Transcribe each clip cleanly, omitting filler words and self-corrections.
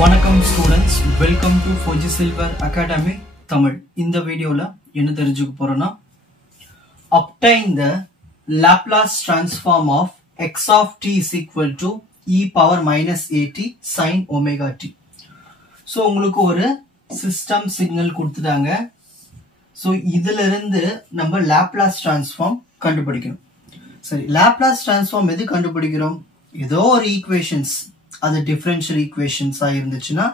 வணக்கம் students, welcome to Fauji silver academy Tamil. இந்த வீடியோல என்ன தெரிஞ்சுக்க போறோம்னா, obtain the Laplace transform of x of t is equal to e power minus at sin omega t. So உங்களுக்கு ஒரு சிஸ்டம் சிக்னல் கொடுத்துட்டாங்க. ஸோ இதுல இருந்து நம்ம லாப்லாஸ் டிரான்ஸ்ஃபார்ம் கண்டுபிடிக்கணும். சரி, லாப்லாஸ் டிரான்ஸ்ஃபார்ம் எது கண்டுபிடிக்கிறோம்? ஏதோ ஒரு ஈக்குவேஷன்ஸ், அது டிஃபரன்ஷியல் ஈக்குவேஷன்ஸா இருந்துச்சுன்னா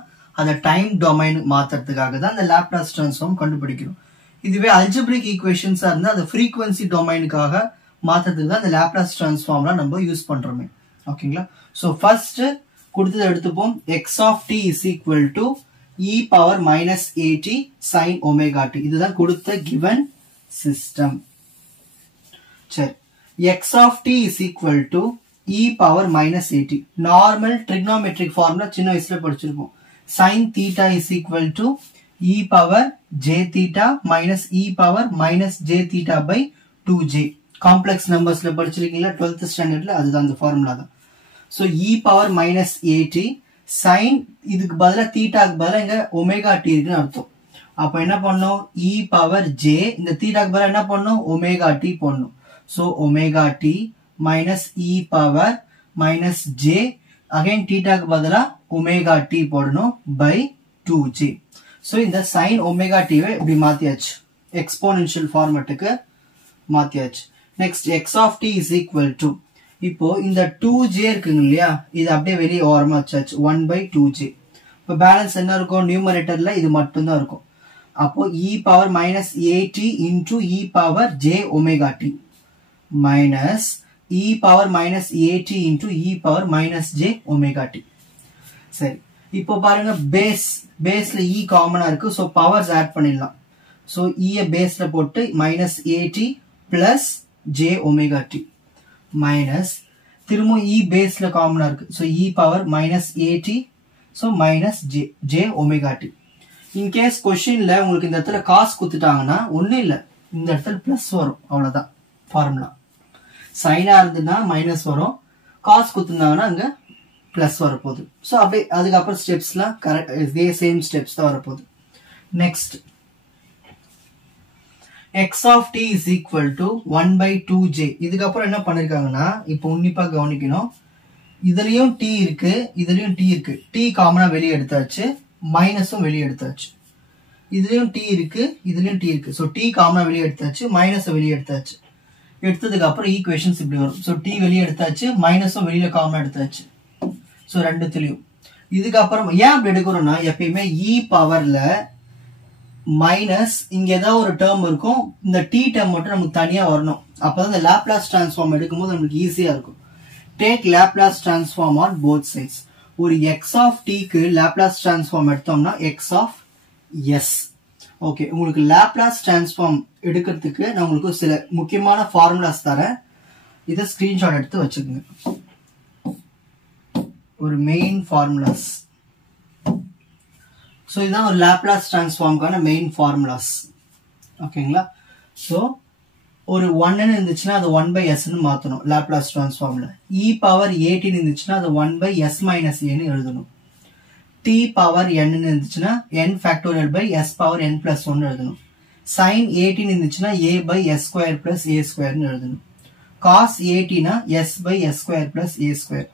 அதை டைம் டொமைன் மாத்துறதுக்காக தான் அந்த லாப்லாஸ் டிரான்ஸ்ஃபார்ம் கண்டுபிடிக்கிறோம். இதுவே அல்ஜிப்ரிக் ஈக்குவேஷன்ஸா இருந்தா அதை ஃப்ரீக்வன்சி டொமைனுக்காக மாத்துறதுக்கு தான் அந்த லாப்லாஸ் டிரான்ஸ்ஃபார்ம்லாம் நம்ம யூஸ் பண்றோமே. ஓகேங்களா? ஸோ ஃபர்ஸ்ட் கொடுத்ததை எடுத்துப்போம். X of t is equal to e power minus a t sine omega t. இதுதான் கொடுத்த கிவன் சிஸ்டம். சரி, x of t is equal to e power minus at. Normal trigonometric formula சின்ன வயசுல படிச்சிருப்போம். sin theta is equal to e power j theta minus e power minus j theta by 2j. Complex நம்பர்ஸ்ல படிச்சிருக்கீங்களா 12th ஸ்டாண்டர்ட்ல? அதுதான் அந்த formula தான். So e power minus at sin, இதுக்கு பதிலா தீட்டாக்கு பதிலா இங்க ஒமேகா டி இருக்குன்னு அர்த்தம். அப்ப என்ன பண்ணோம்? e power j, இந்த தீட்டாக்கு பதிலா என்ன பண்ணோம்? ஒமேகா டி போடணும். So omega t minus e power minus j, again theta க்கு பதிலா omega t போடணும் by 2j. so இந்த sin omega t வை இப்படி மாத்தியாச்சு, exponential formatக்கு மாத்தியாச்சு. next x of t is equal to, இப்போ இந்த 2j இருக்குங்க இல்லையா, இது அப்படியே வெளியே ஓரமா வச்சாச்சு, 1 by 2j. இப்போ பேலன்ஸ் என்ன இருக்கும்? நியூமரேட்டர்ல இது மட்டும் தான் இருக்கும். அப்போ e power minus at into e power j omega t minus e power minus at into e power minus j omega t. சரி, இப்போ பாருங்க பேஸ்ல e காமனா இருக்கு. சோ பவர்ஸ் ஆட் பண்ணிடலாம். சோ e பேஸ்ல போட்டு minus at plus j omega t minus திரும்ப e பேஸ்ல காமனா இருக்கு. So e power minus at, so minus j omega t. In case क्वेश्चनல உங்களுக்கு இந்த இடத்துல காஸ் கொடுத்துட்டாங்கன்னா ஒண்ணு இல்ல, இந்த இடத்துல பிளஸ் வரும், அவ்வளவுதான் ஃபார்முலா. சைனா இருந்துன்னா மைனஸ் வரும், காஸ் கொடுத்துருந்தாங்கன்னா அங்க பிளஸ் வரப்போகுது. ஸோ அப்படியே அதுக்கப்புறம் ஸ்டெப்ஸ்லாம் கரெக்ட் இதே சேம் ஸ்டெப்ஸ் தான் வரப்போகுது. Next x of t is equal to 1 by 2j. இதுக்கப்புறம் என்ன பண்ணிருக்காங்கன்னா, இப்போ உன்னிப்பா கவனிக்கணும், இதுலயும் டி இருக்கு, இதுலயும் டி இருக்கு. டி காமனா வெளியே எடுத்தாச்சு, மைனஸும் வெளியே எடுத்தாச்சு. இதுலயும் டி இருக்கு, இதுலயும் டி இருக்கு. ஸோ டி காமனா வெளியே எடுத்தாச்சு, மைனஸை வெளியே எடுத்தாச்சு. எடுத்ததுக்கு அப்புறம் ஈக்குவேஷன்ஸ் இப்படி வரும். சோ டி வெளியே எடுத்தாச்சு, மைனஸும் வெளியில காமனா எடுத்தாச்சு. சோ ரெண்டுத்துலயும். இதுக்கப்புறம் ஏன் அப்படி எடுக்கிறோம்னா, எப்பயுமே இ பவர்ல மைனஸ் இங்க ஏதாவது ஒரு டேர்ம் இருக்கும், இந்த டி டேர்ம் மட்டும் நமக்கு தனியா வரணும். அப்பதான் இந்த லாப்லாஸ் டிரான்ஸ்ஃபார்ம் எடுக்கும்போது நமக்கு ஈஸியா இருக்கும். Take Laplace transform on both sides. ஒரு எக்ஸ் ஆஃப் டிக்கு லாப்லாஸ் டிரான்ஸ்ஃபார்ம் எடுத்தோம்னா எக்ஸ் ஆஃப் எஸ். ஓகே, உங்களுக்கு லாப்லாஸ் டிரான்ஸ்ஃபார்ம் எடுக்கிறதுக்கு நான் உங்களுக்கு சில முக்கியமான ஃபார்முலாஸ் தரேன். இதை ஸ்கிரீன்ஷாட் எடுத்து வச்சுக்கோங்க. ஒரு மெயின் ஃபார்முலாஸ். ஸோ இதுதான் ஒரு லாப்லாஸ் டிரான்ஸ்ஃபார்முக்கான மெயின் ஃபார்முலாஸ். ஓகேங்களா? ஸோ ஒரு 1 இருந்துச்சுன்னா அது 1 by s ன்னு மாத்தணும் லாப்லாஸ் டிரான்ஸ்ஃபார்ம்ல. e பவர் 18 இருந்துச்சுன்னா அது 1 by s minus a ன்னு எழுதணும். t பவர் n இருந்துச்சுன்னா n factorial by s power n plus 1 எழுதணும். sin 18 இருந்துச்சுன்னா a by s square plus a square ன்னு எழுதணும். cos 18 னா s by s square plus a square.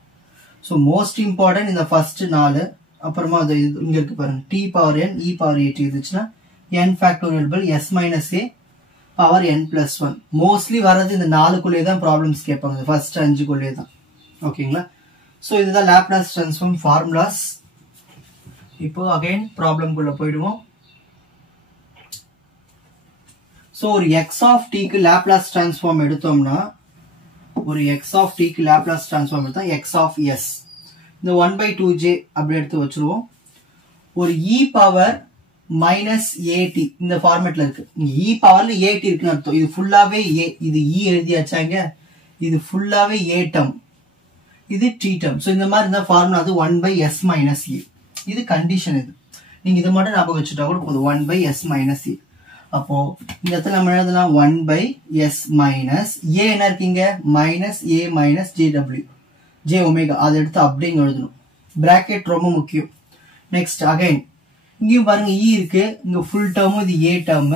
so most important இந்த first 4. அப்புறமா அது இங்க இருக்கு பாருங்க, t power n e power 18 இருந்துச்சுன்னா n factorial by s minus a power n plus 1. Mostly வரது இந்த 4குள்ளே தான் ப்ராப்ளம்ஸ் கேட்பாங்க, ஃபர்ஸ்ட் 5குள்ளே தான். ஓகேங்களா? சோ இதுதான் லாப்லாஸ் டிரான்ஸ்ஃபார்ம் ஃபார்முலாஸ். இப்போ அகைன் ப்ராப்ளம் குள்ள போயிடுவோம். சோ ஒரு எக்ஸ் ஆஃப் டிக்கு லாப்லாஸ் டிரான்ஸ்ஃபார்ம் எடுத்தோம்னா, ஒரு எக்ஸ் ஆஃப் டிக்கு லாப்லாஸ் டிரான்ஸ்ஃபார்ம் எடுத்தா எக்ஸ் ஆஃப் எஸ். இந்த 1 by 2j அப்படி எடுத்து வச்சிருவோம். ஒரு இ பவர் மைனஸ் ஏடி இந்த ஃபார்மேட்ல இருக்கு. இ பவர்ல ஏடி இருக்குன்னு அர்த்தம். இது ஃபுல்லாவே ஏ, இது இ எழுதியாச்சாங்க, இது ஃபுல்லாவே ஏ டேர்ம், இது டி டேர்ம். சோ இந்த மாதிரி இந்த ஃபார்முலா அது 1 by s minus a. இது கண்டிஷன். இது நீங்க இதை மட்டும் ஞாபகம் வச்சுட்டா கூட போதும், 1 by s minus a. அப்போ இந்த இடத்துல நம்ம எழுதலாம் 1 by s minus a என்ன இருக்கீங்க, minus a minus jw j omega. அதை எடுத்து அப்படிங்க எழுதணும். பிராக்கெட் ரொம்ப முக்கியம். next again இங்கேயும் பாருங்க e இருக்கு இங்க full term இது a term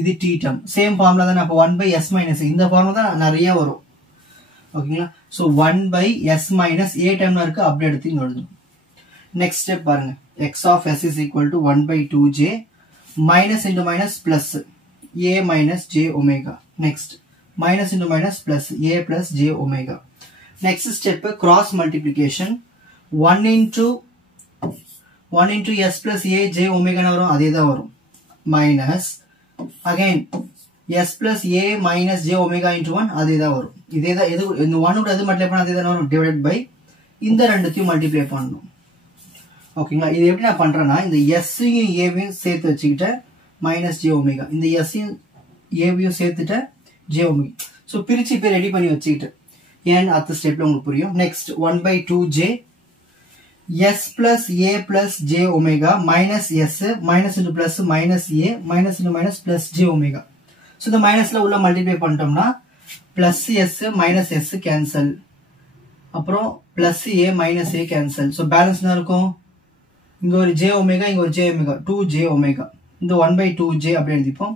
இது t term same formula தான் அப்ப 1 by s minus இந்த formula தான் நிறைய வரும் ஓகேங்களா so 1 by s minus a term இருக்கு அப்படியே எடுத்து இங்க எழுதணும் next step பாருங்க x of s is equal to 1 by 2j minus into minus plus a minus j omega next minus into minus plus a plus j omega next step cross multiplication 1 into s plus a j omega na varum adhe da varum minus again s plus a minus j omega into 1 adhe da varum idhe da edu இந்த 1 ஓட எது multiply பண்ணா அதே தான் வரும் divided by இந்த ரெண்டுத்தையும் multiply பண்ணனும் ஓகேங்களா இது எப்படி நான் பண்றேன்னா இந்த s யும் a யும் சேர்த்து வச்சிட்ட minus j omega இந்த s யும் a யும் சேர்த்துட்ட j omega சோ பிரிச்சு இப்ப ரெடி பண்ணி வச்சிட்ட ஏன் அடுத்த ஸ்டெப்ல உங்களுக்கு புரியும் next 1 by 2j s plus a plus j omega minus s minus into plus minus a minus into minus plus j omega so the minus la உள்ள மல்டிப்ளை பண்ணிட்டோம்னா plus s minus s cancel அப்புறம் plus a minus a cancel so balance என்ன இருக்கும் இங்க ஒரு j omega இங்க ஒரு j omega 2j omega இந்த 1 by 2j அப்படி எழுதிப்போம்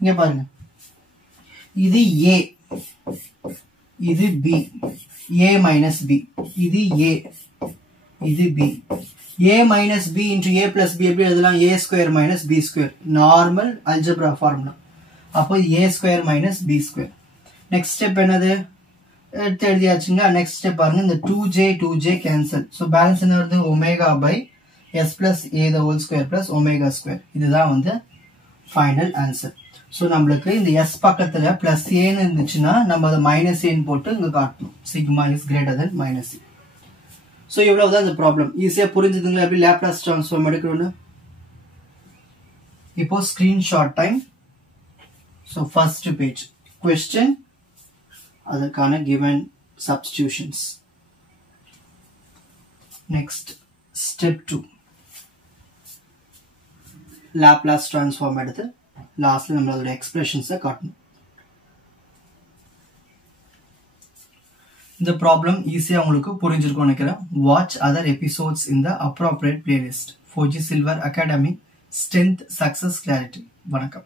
இங்க பாருங்க இது a இது b a minus b இது a இது b a minus b into a plus b எப்படி எழுதலாம் a square minus b square normal algebra formula அப்போ a square minus b square next step என்னது எடுத்து எழுதியாச்சுங்க next step பாருங்க இந்த 2j cancel so balance என்ன வருது omega by s plus a the whole square plus omega square இதுதான் வந்து final answer so நம்மளுக்கு இந்த s பக்கத்துல plus a ன்னு இருந்துச்சுன்னா நம்ம அத minus a ன்னு போட்டு இங்க காட்டணும் sigma is greater than minus a so இவ்வளவுதான் இந்த ப்ராப்ளம் ஈஸியா புரிஞ்சுதுங்களா எப்படி லாப்லாஸ் ட்ரான்ஸ்ஃபார்ம் எடுக்கணும்னு இப்போ screenshot time so first page question அதற்கான given substitutions next step 2 Laplace transform எடுத்து லாஸ்ட்ல நம்மளோட எக்ஸ்பிரஷன்ஸ் காட்டணும் இந்த ப்ராப்ளம் ஈஸியா உங்களுக்கு புரிஞ்சிருக்கும்னு நினைக்கிறேன் வாட்ச் அதர் எபிசோட்ஸ் இன் த appropriate playlist 4G Silver Academy Strength Success Clarity வணக்கம்